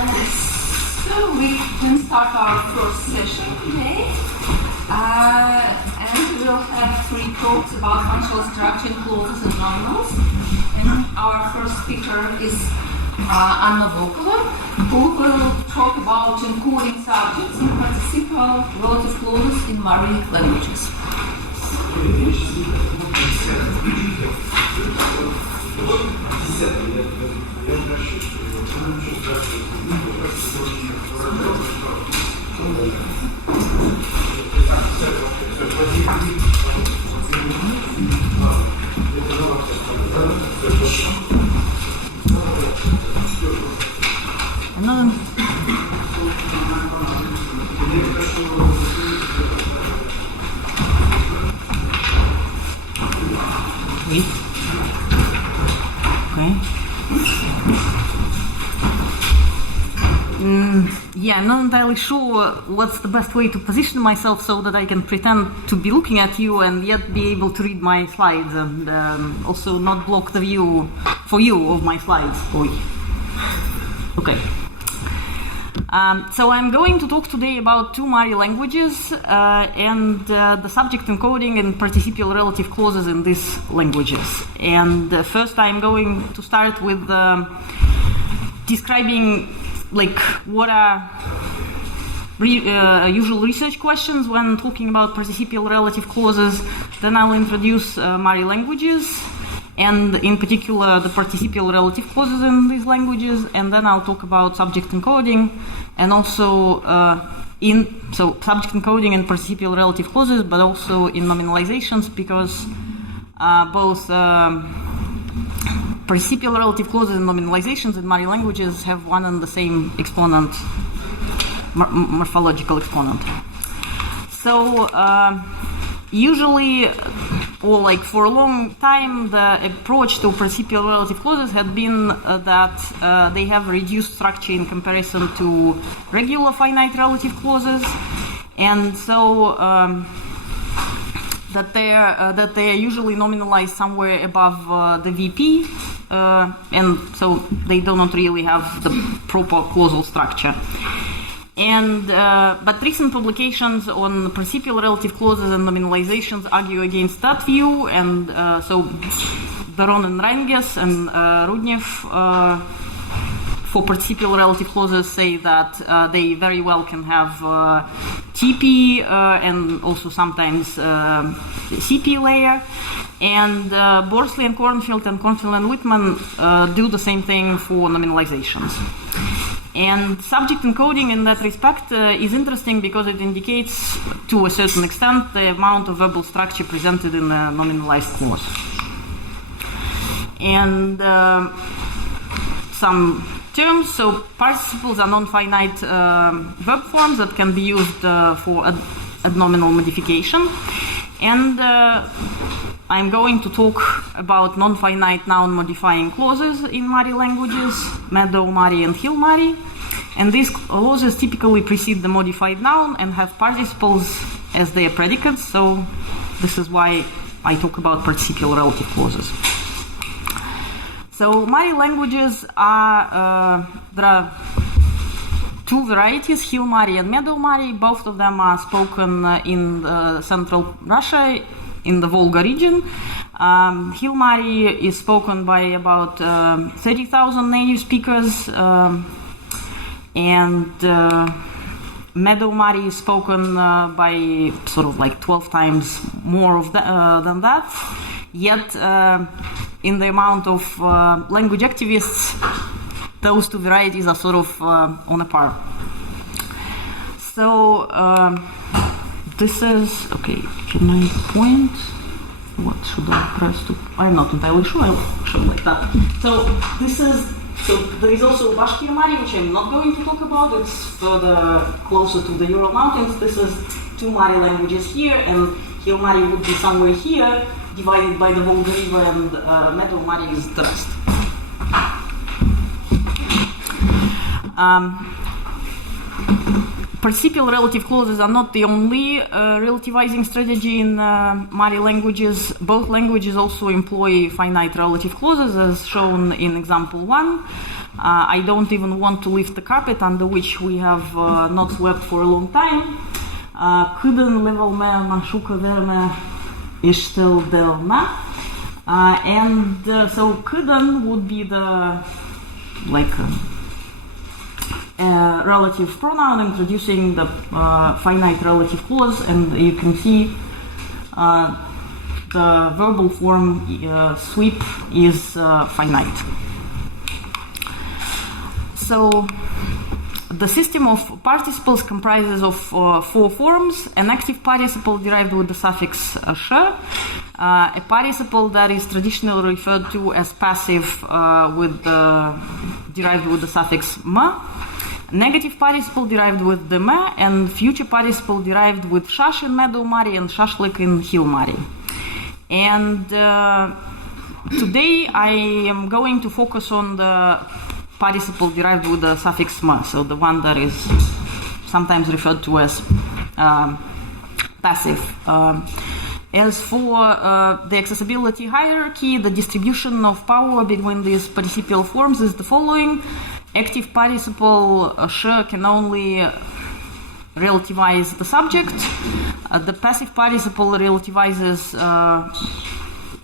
So we can start our first session today, and we will have 3 talks about functional structure, clauses, and nominals. And our first speaker is Anna Volkova, who will talk about encoding subjects in participial relative clauses in varied languages. Yeah, I'm not entirely sure what's the best way to position myself so that I can pretend to be looking at you and yet be able to read my slides and also not block the view for you of my slides. Okay. So I'm going to talk today about 2 Mari languages and the subject encoding and participial relative clauses in these languages. And first I'm going to start with describing what are usual research questions when talking about participial relative clauses. Then I'll introduce Mari languages, and in particular the participial relative clauses in these languages, and then I'll talk about subject encoding, and also subject encoding and participial relative clauses, but also in nominalizations, because both participial relative clauses and nominalizations in Mari languages have one and the same exponent, morphological exponent. So usually, or for a long time, the approach to participial relative clauses had been that they have reduced structure in comparison to regular finite relative clauses, and so that they are usually nominalized somewhere above the VP, and so they do not really have the proper clausal structure. And but recent publications on participial relative clauses and nominalizations argue against that view, and so Baron and Reinges and Rudnev for participial relative clauses say that they very well can have TP and also sometimes CP layer. And Borsley and Kornfield and Whitman do the same thing for nominalizations. And subject encoding in that respect is interesting because it indicates, to a certain extent, the amount of verbal structure presented in a nominalized clause. And some terms, so participles are non-finite verb forms that can be used for ad nominal modification. And I'm going to talk about non-finite noun modifying clauses in Mari languages, Meadow Mari and Hill Mari. And these clauses typically precede the modified noun and have participles as their predicates, so this is why I talk about participial relative clauses. So Mari languages are, there are 2 varieties, Hill Mari and Meadow Mari. Both of them are spoken in central Russia, in the Volga region. Hill Mari is spoken by about 30,000 native speakers, and Meadow Mari is spoken by sort of 12 times more than that. Yet, in the amount of language activists, those 2 varieties are sort of on a par. So this is, okay, can I point? What should I press to? I'm not entirely sure, I'll show like that. So this is, so there is also Bashkir Mari, which I'm not going to talk about. It's further closer to the Ural Mountains. This is 2 Mari languages here, and Hill Mari would be somewhere here, divided by the Volga River, and Meadow Mari is the rest. Participial relative clauses are not the only relativizing strategy in Mari languages. Both languages also employ finite relative clauses, as shown in example 1. I don't even want to lift the carpet under which we have not slept for a long time. Couldn't level me manshuka verme is still there na. And so couldn't would be the like relative pronoun introducing the finite relative clause, and you can see the verbal form sweep is finite. So the system of participles comprises of 4 forms: an active participle derived with the suffix sh, a participle that is traditionally referred to as passive derived with the suffix m, negative participle derived with the me, and future participle derived with shash in meadow mari and shashlik in hill mari. And today I am going to focus on the participle derived with the suffix ma, so the one that is sometimes referred to as passive. As for the accessibility hierarchy, the distribution of power between these participial forms is the following. Active participle sh can only relativize the subject. The passive participle relativizes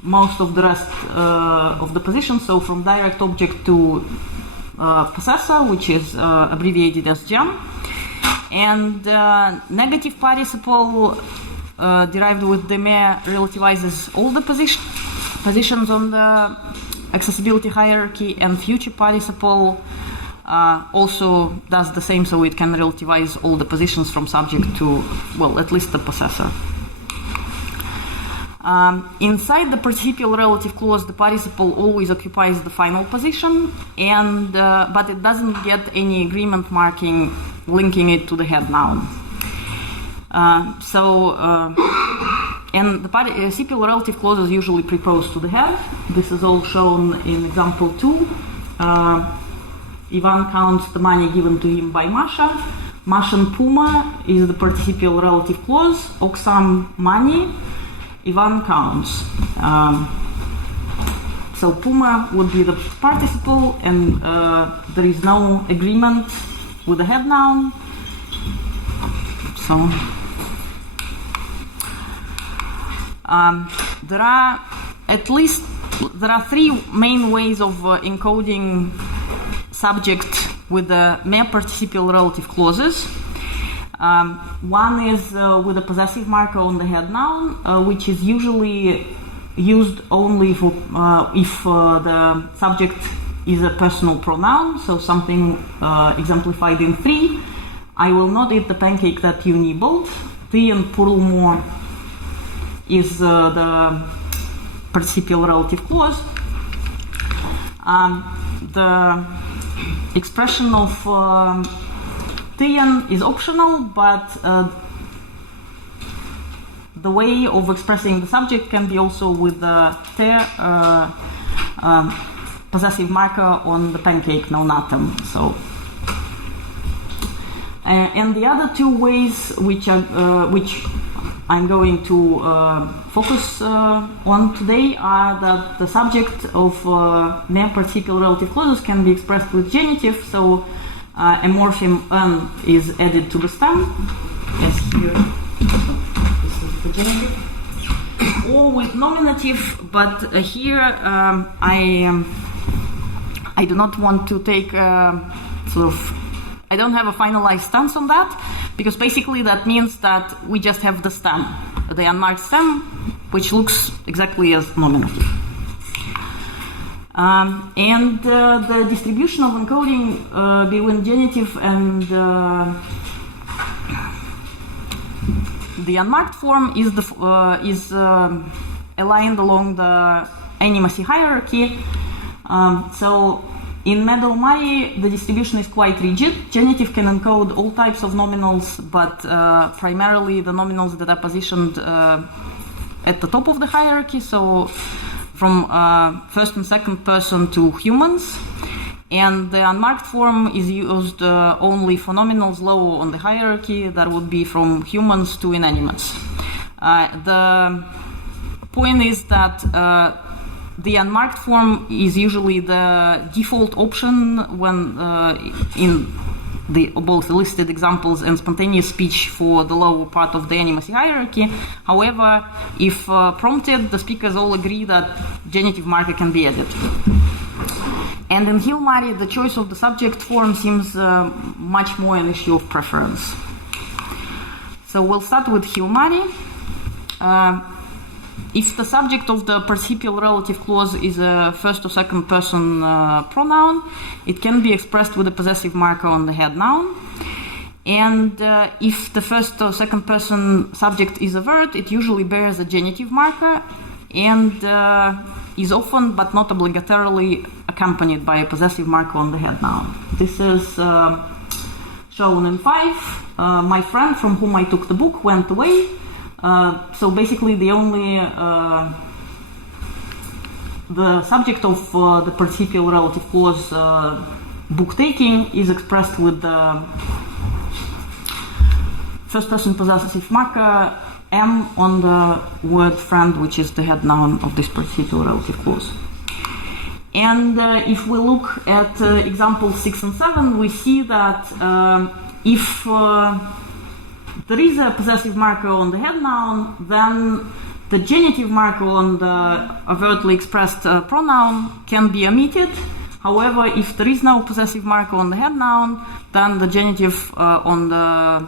most of the rest of the positions, so from direct object to possessor, which is abbreviated as jam. And negative participle derived with the me relativizes all the positions on the accessibility hierarchy, and future participle also does the same, so it can relativize all the positions from subject to, well, at least the possessor. Inside the participial relative clause, the participle always occupies the final position, and but it doesn't get any agreement marking linking it to the head noun. And the participial relative clause is usually preposed to the head. This is all shown in example 2. Ivan counts the money given to him by Masha. Mashan Puma is the participial relative clause. Oksam money. Ivan counts. So Puma would be the participle, and there is no agreement with the head noun. So there are 3 main ways of encoding subject with the mere participial relative clauses. One is with a possessive marker on the head noun, which is usually used only for if the subject is a personal pronoun, so something exemplified in 3. I will not eat the pancake that you nibbled. Ty and purlmo is the participial relative clause. The expression of Tyan is optional, but the way of expressing the subject can be also with the possessive marker on the pancake nonatum. So, and the other 2 ways which I'm going to focus on today are that the subject of mere participial relative clauses can be expressed with genitive, so a morpheme n is added to the stem, as here, this is the genitive, or with nominative, but here I do not want to take I don't have a finalized stance on that, because basically that means that we just have the stem, the unmarked stem, which looks exactly as nominative. And the distribution of encoding between genitive and the unmarked form is aligned along the animacy hierarchy. So in Meadow Mari, the distribution is quite rigid. Genitive can encode all types of nominals, but primarily the nominals that are positioned at the top of the hierarchy, so from first and second person to humans. And the unmarked form is used only for nominals low on the hierarchy, that would be from humans to inanimates. The point is that the unmarked form is usually the default option when in both listed examples and spontaneous speech for the lower part of the animacy hierarchy. However, if prompted, the speakers all agree that genitive marker can be added. And in Hill-Murray, the choice of the subject form seems much more an issue of preference. So we'll start with Hill-Murray. If the subject of the participial relative clause is a first or second person pronoun, it can be expressed with a possessive marker on the head noun. And if the first or second person subject is a verb, it usually bears a genitive marker and is often, but not obligatorily, accompanied by a possessive marker on the head noun. This is shown in 5. My friend from whom I took the book went away. So basically the only the subject of the participial relative clause book taking is expressed with the first person possessive marker M on the word friend, which is the head noun of this participial relative clause. And if we look at examples 6 and 7, we see that if there is a possessive marker on the head noun, then the genitive marker on the overtly expressed pronoun can be omitted. However, if there is no possessive marker on the head noun, then the genitive on the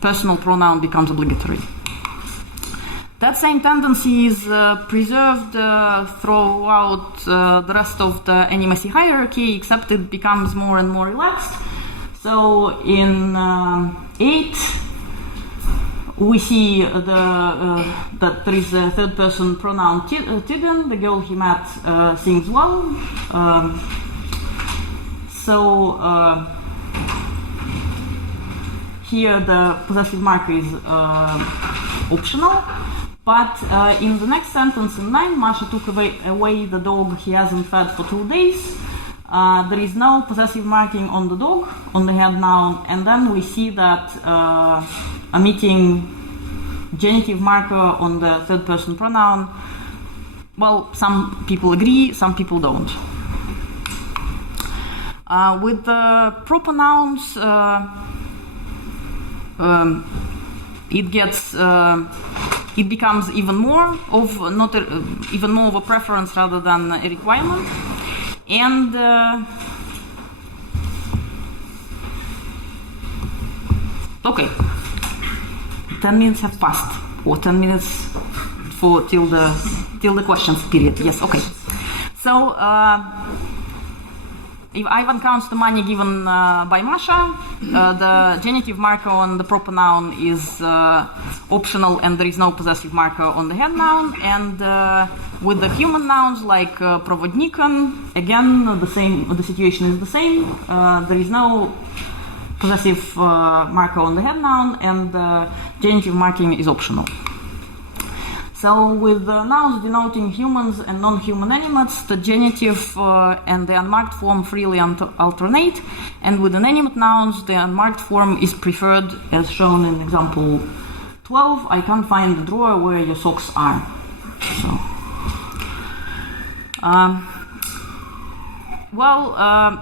personal pronoun becomes obligatory. That same tendency is preserved throughout the rest of the animacy hierarchy, except it becomes more and more relaxed. So in 8, we see that there is a third person pronoun Tigan, the girl he met sings well. Here the possessive marker is optional. But in the next sentence in 9, Masha took away the dog he hasn't fed for 2 days. There is no possessive marking on the dog, on the head noun, and then we see that omitting genitive marker on the third person pronoun, well, some people agree, some people don't. With the proper nouns, it becomes even more of a preference rather than a requirement. And okay, 10 minutes have passed, or 10 minutes till the questions period. Yes, okay. So if Ivan counts the money given by Masha, the genitive marker on the proper noun is optional, and there is no possessive marker on the head noun. And with the human nouns like provodnikan, again the situation is the same. There is no possessive marker on the head noun, and the genitive marking is optional. So with the nouns denoting humans and non-human animates, the genitive and the unmarked form freely alternate, and with inanimate nouns, the unmarked form is preferred, as shown in example 12. I can't find the drawer where your socks are. So,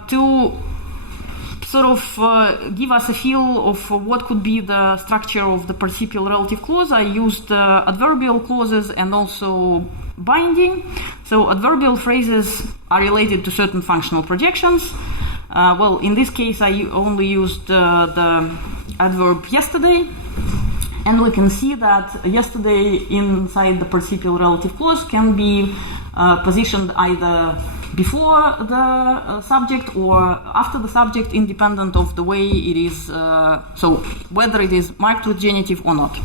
to sort of give us a feel of what could be the structure of the participial relative clause, I used adverbial clauses and also binding. So adverbial phrases are related to certain functional projections. In this case, I only used the adverb yesterday, and we can see that yesterday inside the participial relative clause can be positioned either before the subject or after the subject, independent of the way it is, so whether it is marked with genitive or not.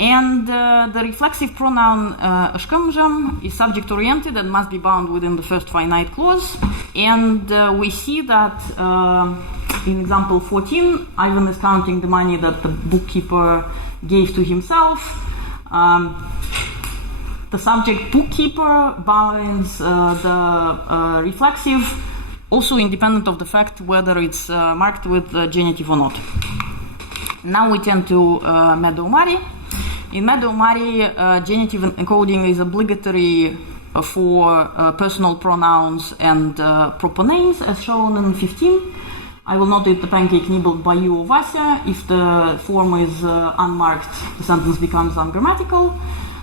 And the reflexive pronoun ashkamjam is subject-oriented and must be bound within the first finite clause. And we see that in example 14, Ivan is counting the money that the bookkeeper gave to himself. The subject bookkeeper binds the reflexive, also independent of the fact whether it's marked with genitive or not. Now we turn to Meadow-Murray. In Meadow-Murray, genitive encoding is obligatory for personal pronouns and proper names, as shown in 15. I will not eat the pancake nibbled by you or Vasya. If the form is unmarked, the sentence becomes ungrammatical.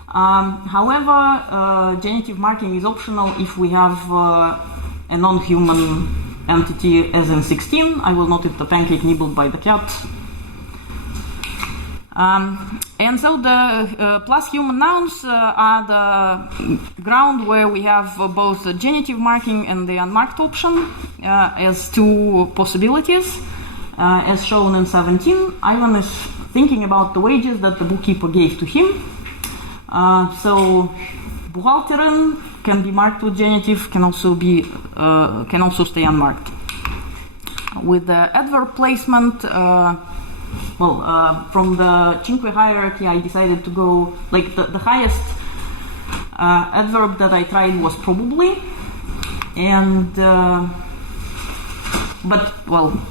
However, genitive marking is optional if we have a non-human entity, as in 16. I will not eat the pancake nibbled by the cat. And so the plus human nouns are the ground where we have both the genitive marking and the unmarked option as two possibilities. As shown in 17, Ivan is thinking about the wages that the bookkeeper gave to him. So buhalterin can be marked with genitive, can also stay unmarked. With the adverb placement, from the cinque hierarchy, I decided to go, like, the highest adverb that I tried was probably, and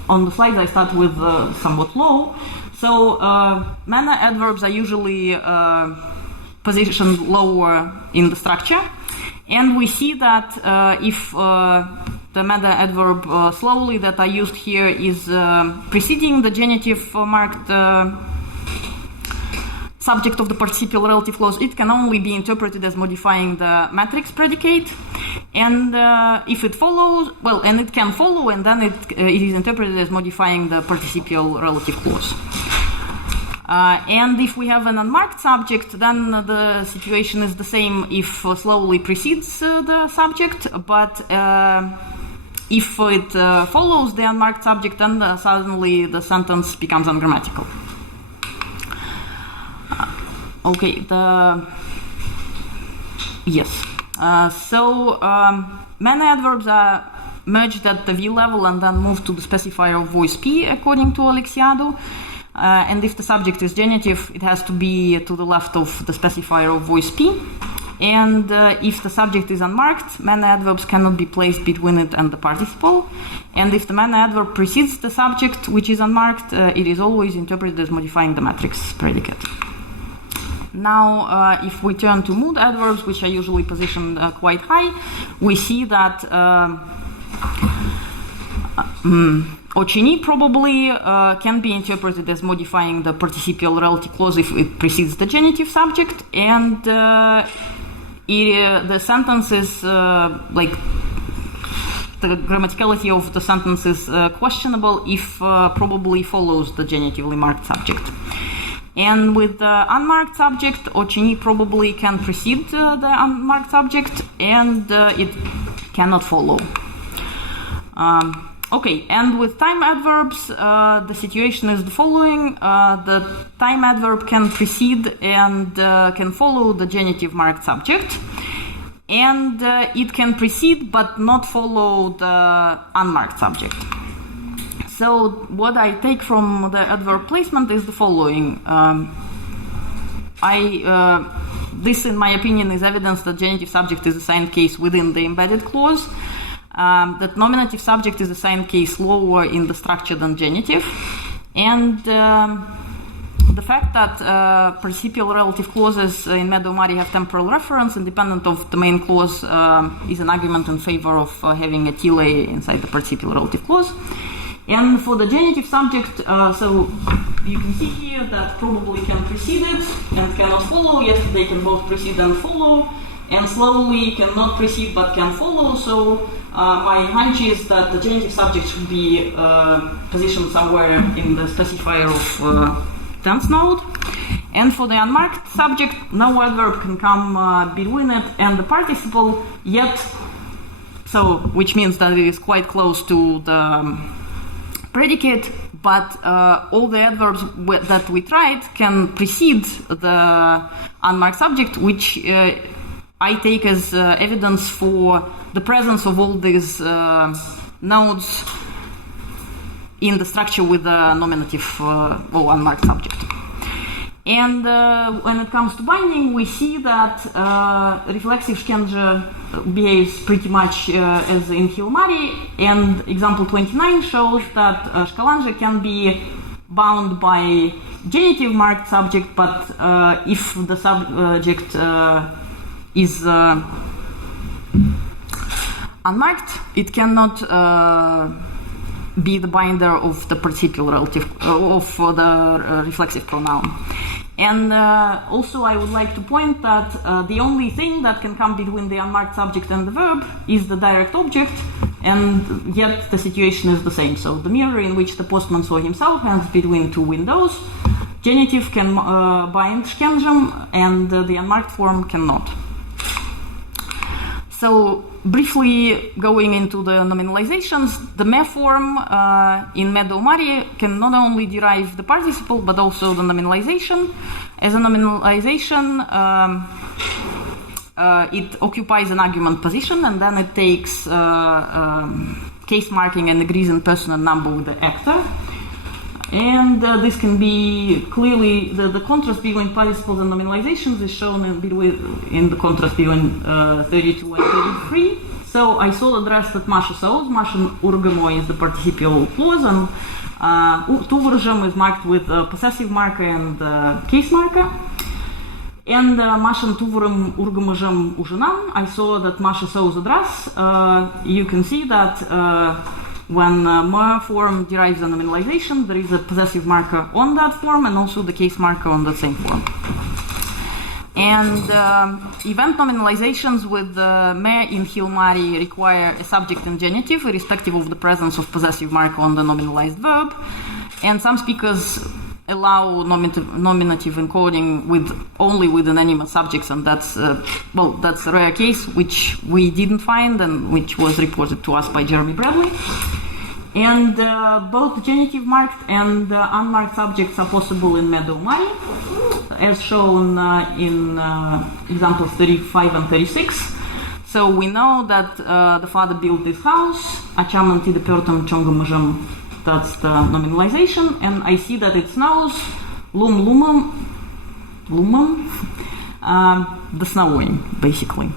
on the slides I start with somewhat low. So manner adverbs are usually positioned lower in the structure, and we see that if the meta adverb slowly that I used here is preceding the genitive marked subject of the participial relative clause, it can only be interpreted as modifying the matrix predicate. And if it follows, and it can follow, and then it is interpreted as modifying the participial relative clause. And if we have an unmarked subject, then the situation is the same if slowly precedes the subject, but if it follows the unmarked subject, then suddenly the sentence becomes ungrammatical. Many adverbs are merged at the V level and then moved to the specifier of voice P, according to Alexiadou. And if the subject is genitive, it has to be to the left of the specifier of voice P. And if the subject is unmarked, many adverbs cannot be placed between it and the participle. And if the many adverb precedes the subject, which is unmarked, it is always interpreted as modifying the matrix predicate. Now, if we turn to mood adverbs, which are usually positioned quite high, we see that Ochini probably can be interpreted as modifying the participial relative clause if it precedes the genitive subject, and the sentence is the grammaticality of the sentence is questionable if probably follows the genitively marked subject. And with the unmarked subject, Ochini probably can precede the unmarked subject, and it cannot follow. And with time adverbs, the situation is the following. The time adverb can precede and can follow the genitive marked subject, and it can precede but not follow the unmarked subject. So what I take from the adverb placement is the following. This, in my opinion, is evidence that genitive subject is assigned case within the embedded clause. That nominative subject is assigned case lower in the structure than genitive, and the fact that participial relative clauses in Meadow-Murray have temporal reference independent of the main clause is an argument in favor of having a tile inside the participial relative clause. And for the genitive subject, so you can see here that probably can precede it and cannot follow, yet they can both precede and follow, and slowly cannot precede but can follow. So my hunch is that the genitive subject should be positioned somewhere in the specifier of tense node. And for the unmarked subject, no adverb can come between it and the participle yet, so which means that it is quite close to the predicate, but all the adverbs that we tried can precede the unmarked subject, which I take as evidence for the presence of all these nodes in the structure with the nominative or unmarked subject. And when it comes to binding, we see that reflexive Schkenje behaves pretty much as in Hill-Murray, and example 29 shows that Schkalange can be bound by genitive marked subject, but if the subject is unmarked, it cannot be the binder of the participial relative of the reflexive pronoun. And also I would like to point that the only thing that can come between the unmarked subject and the verb is the direct object, and yet the situation is the same. So the mirror in which the postman saw himself hangs between two windows. Genitive can bind Schengem, and the unmarked form cannot. So briefly going into the nominalizations, the me form in me do mare can not only derive the participle but also the nominalization. As a nominalization, it occupies an argument position, and then it takes case marking and agrees in person and number with the actor. And this can be clearly, the contrast between participles and nominalizations is shown in the contrast between 32 and 33. So I saw the dress that Masha saw. Masha urgamo is the participial clause, and tuvrjem is marked with a possessive marker and case marker. And Masha tuvrem urgamojem uženam. I saw that Masha saw the dress. You can see that when ma form derives a nominalization, there is a possessive marker on that form and also the case marker on the same form. And event nominalizations with me in hil mare require a subject and genitive, irrespective of the presence of possessive marker on the nominalized verb. And some speakers allow nominative encoding only with inanimate subjects, and that's that's a rare case which we didn't find and which was reported to us by Jeremy Bradley. And both genitive marked and unmarked subjects are possible in me do mare, as shown in examples 35 and 36. So we know that the father built this house, acham anti de pertam chongamujam. That's the nominalization, and I see that it snows, lumum, the snowing, basically.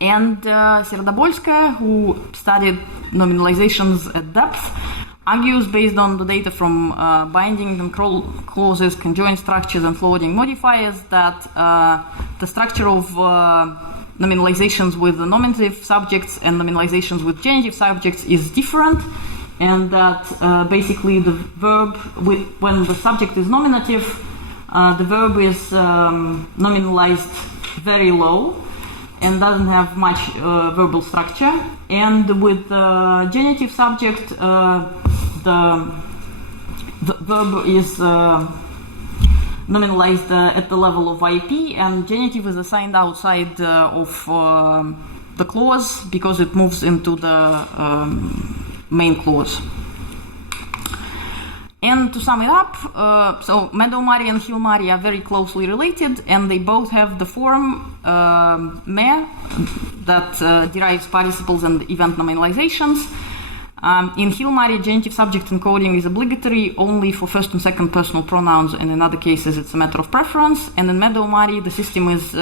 And Serdobolskaya, who studied nominalizations at depth, argues based on the data from binding and clauses, conjoint structures, and floating modifiers that the structure of nominalizations with the nominative subjects and nominalizations with genitive subjects is different. And that basically the verb, when the subject is nominative, the verb is nominalized very low and doesn't have much verbal structure. And with the genitive subject, the verb is nominalized at the level of IP, and genitive is assigned outside of the clause because it moves into the main clause. And to sum it up, so me do mare and hil mare are very closely related, and they both have the form me that derives participles and event nominalizations. In hil mare, genitive subject encoding is obligatory only for first and second personal pronouns, and in other cases it's a matter of preference. And in me do mare, the system is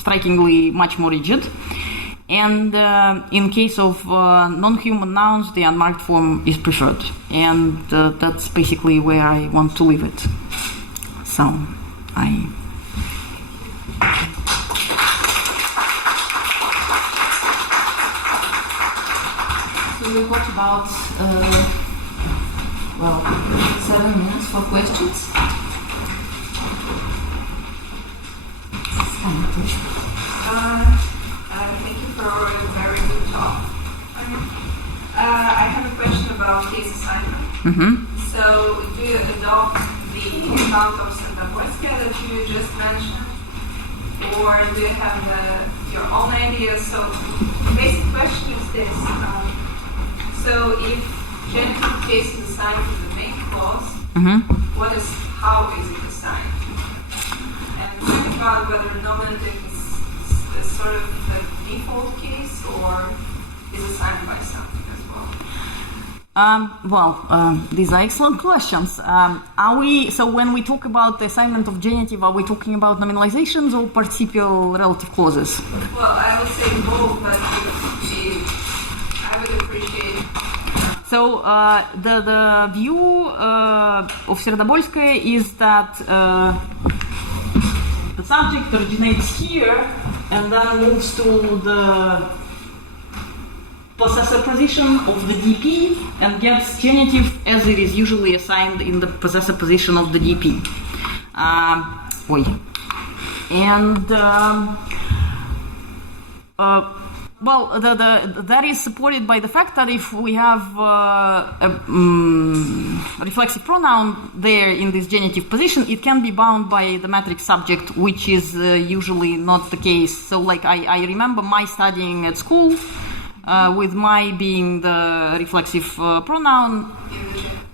strikingly much more rigid. And in case of non-human nouns, the unmarked form is preferred. And that's basically where I want to leave it. So, So we've got about 7 minutes for questions. Thank you for a very good talk. I have a question about case assignment. mm-hmm. So, do you adopt the account of Serdobolskaya that you just mentioned, or do you have your own ideas? So, the basic question is this: so, if genitive case is assigned to the main clause, Mm-hmm. how is it assigned? And think about whether nominative is sort of the default case or is assigned by something as well? These are excellent questions. So when we talk about the assignment of genitive, are we talking about nominalizations or participial relative clauses? Well, I would say both, but I would appreciate. So the view of Serdobolskaya is that the subject originates here and then moves to the possessor position of the DP and gets genitive as it is usually assigned in the possessor position of the DP. And well, that is supported by the fact that if we have a reflexive pronoun there in this genitive position, it can be bound by the matrix subject, which is usually not the case. So, like, I remember my studying at school with my being the reflexive pronoun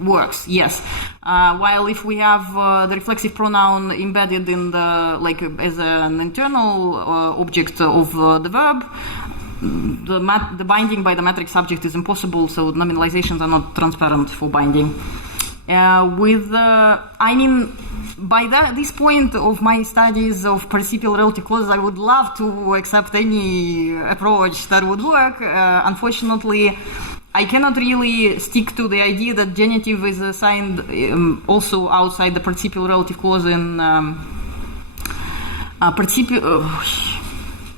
works, yes. While if we have the reflexive pronoun embedded in the, like, as an internal object of the verb, the binding by the matrix subject is impossible, so nominalizations are not transparent for binding. By this point of my studies of participial relative clauses, I would love to accept any approach that would work. Unfortunately, I cannot really stick to the idea that genitive is assigned also outside the participial relative clause in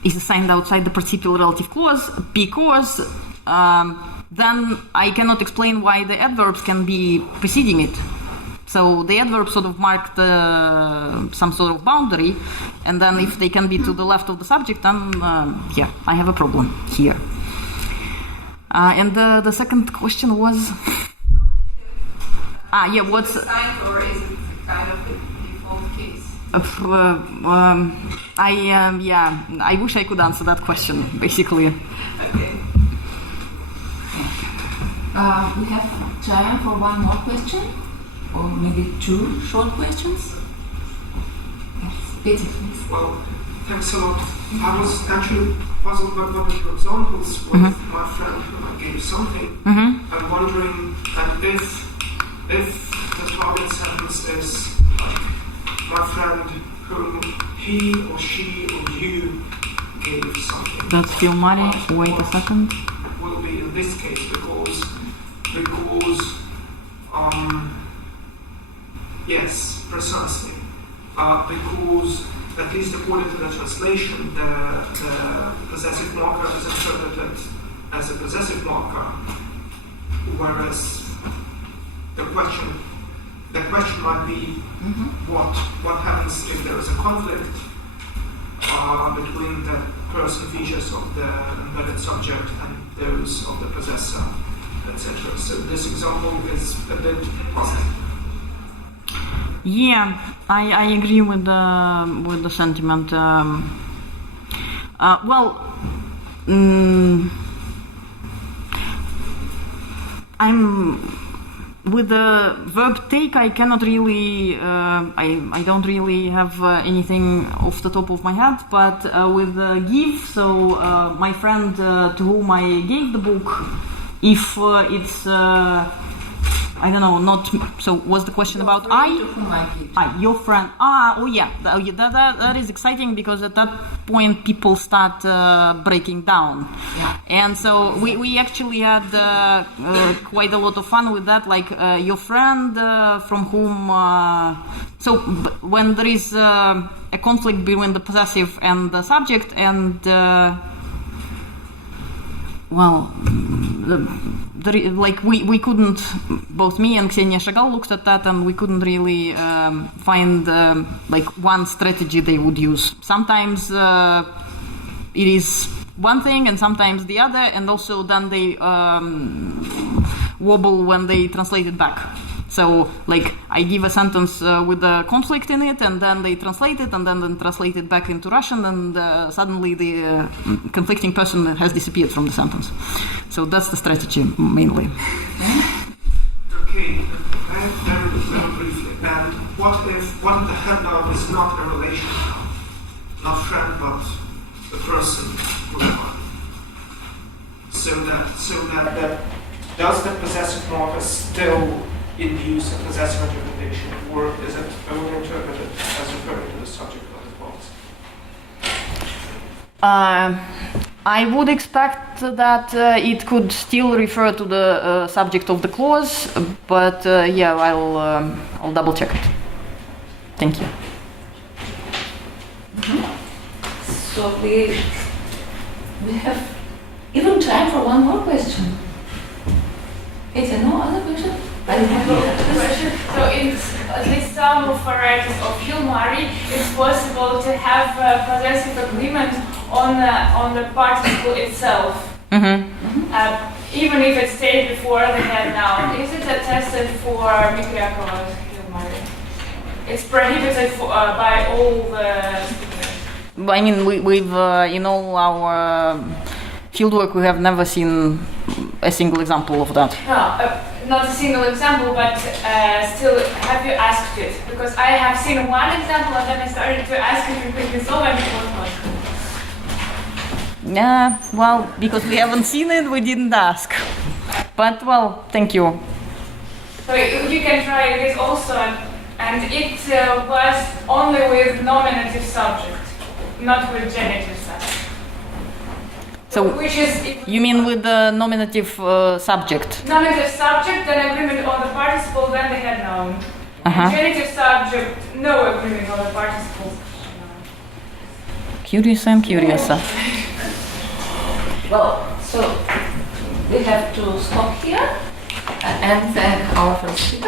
is assigned outside the participial relative clause, because then I cannot explain why the adverbs can be preceding it. So the adverbs sort of mark some sort of boundary, and then if they can be to the left of the subject, then yeah, I have a problem here. And the second question was, what's assigned, or is it kind of the default case? I wish I could answer that question, basically. Okay. We have time for one more question, or maybe two short questions. Yes, Peter, please. Well, thanks a lot. I was actually puzzled by one of your examples with my friend whom I gave something. I'm wondering, and if the target sentence is like, my friend whom he or she or you gave something. That's Filmari. Wait a second. Will be in this case because yes, precisely. Because at least according to the translation, the possessive marker is interpreted as a possessive marker, whereas the question might be what happens if there is a conflict between the person features of the embedded subject and those of the possessor, etc. So this example is a bit puzzling. Yeah, I agree with the sentiment. I'm with the verb take. I cannot really. I don't really have anything off the top of my head. But with give, so my friend to whom I gave the book, if it's. I don't know, not, so was the question Your about friend to whom I give. Your friend. That is exciting because at that point people start breaking down. Yeah. And so we actually had quite a lot of fun with that, like your friend from whom, when there is a conflict between the possessive and the subject, and we couldn't, both me and Ksenia Shagal looked at that, and we couldn't really find one strategy they would use. Sometimes it is one thing and sometimes the other, and also then they wobble when they translate it back. So, I give a sentence with a conflict in it, and then they translate it, and then translate it back into Russian, and suddenly the conflicting person has disappeared from the sentence. So that's the strategy, mainly. Okay, very briefly. And what if the head noun is not a relation noun? Not friend, but the person who one. So that does the possessive marker still induce a possessive interpretation, or is it only interpreted as referring to the subject of the clause? I would expect that it could still refer to the subject of the clause, but I'll double check it. Thank you. So we have Even time for one more question. Is there no other question? So in at least some varieties of Hilmari, it's possible to have a possessive agreement on the participle itself. Even if it's stayed before the head noun. Is it attested for Mikriakova's Hilmari? It's prohibited by all the speakers. I mean, we've in all our fieldwork, we have never seen a single example of that. No, not a single example, but still, have you asked it? Because I have seen one example and then I started to ask it completely solve and it was not. Yeah, well, because we haven't seen it, we didn't ask. But, well, thank you. So you can try this also, and it was only with nominative subject, not with genitive subject. So, which is you mean with the nominative subject? Nominative subject, then agreement on the participle, then the head noun. And genitive subject, no agreement on the participle. Curious, I'm curious. Well, so we have to stop here and thank our first speaker.